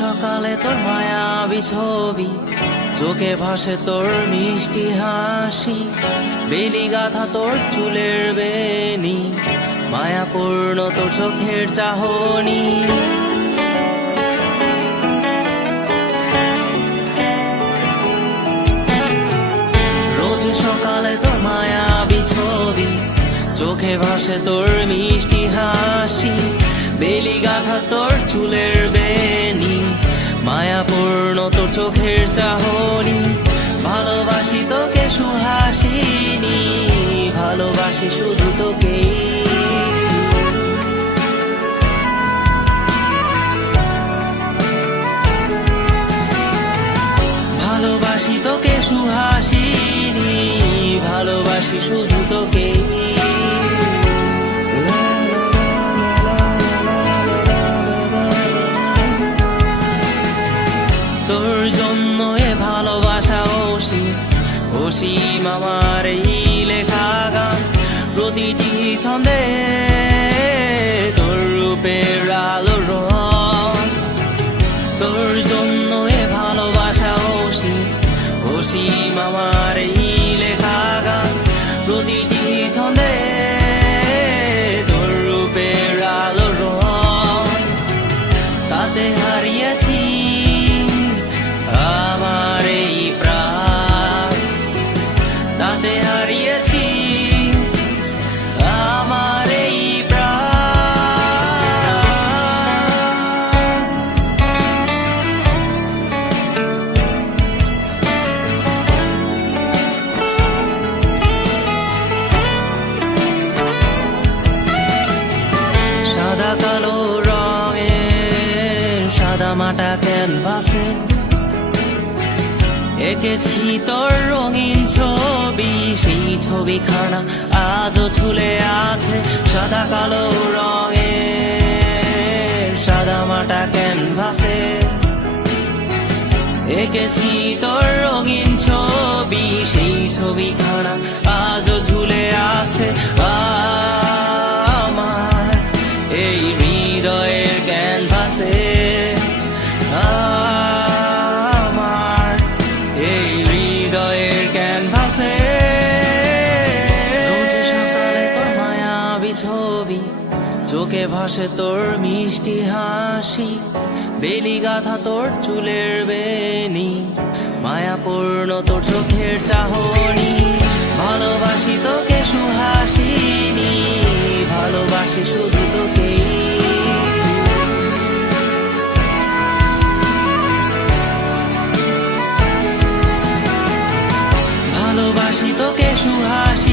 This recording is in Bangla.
সকালে তোর মায়াবী ছবি, চোখে ভাসে তোর মিষ্টি হাসি, বেলি গাথা তোর চুলের বেনি, মায়াপূর্ণ তোর চোখের চাহনি। রোজ সকালে তোর মায়াবী ছবি, চোখে ভাসে তোর মিষ্টি হাসি, বেলি গাথা তোর চুলের বেনি, মায়াপূর্ণ তোর চোখের চাহনি। ভালোবাসি তোকে সুহাসিনী, ভালোবাসি শুধু তোকেই। ভালোবাসি তোকে সুহাসিনী, ভালোবাসি শুধু তোকেই। তোর জন্য এ ভালোবাসা অসীম, অসীম আমার এই লেখা গান, প্রতিটি ছন্দে তোর রূপের আলো রং। তোর জন্য এ ভালোবাসা অসীম, অসীম আমার এই লেখা গান, প্রতিটি ছন্দে তোর রূপের আলো রং। তাতে হারিয়েছি আমার এই প্রাণ, তাতে হারিয়েছি আমার এই প্রাণ। সাদা কালো রঙের সাদা মাটা ক্যানভাসে এঁকেছি তোর রঙিন ছবি, সেই ছবিখানা আজও ঝুলে আছে। সাদা কালো রঙের সাদা মাটা ক্যানভাসে এঁকেছি তোর রঙিন ছবি, সেই ছবিখানা আজও ঝুলে আছে আমার এই হৃদয়ের ক্যানভাসে। আমার এই হৃদয়ের ক্যানভাসে রোজ সকালে তোর মায়াবী ছবি, চোখে ভাসে তোর মিষ্টি হাসি, বেলি গাথা তোর চুলের বেনি, মায়াপূর্ণ তোর চোখের চাহনি। ভালোবাসি তোকে সুহাসিনী, ভালোবাসি শুধু তোকেই। ভালোবাসি তোকে সুহাসিনী,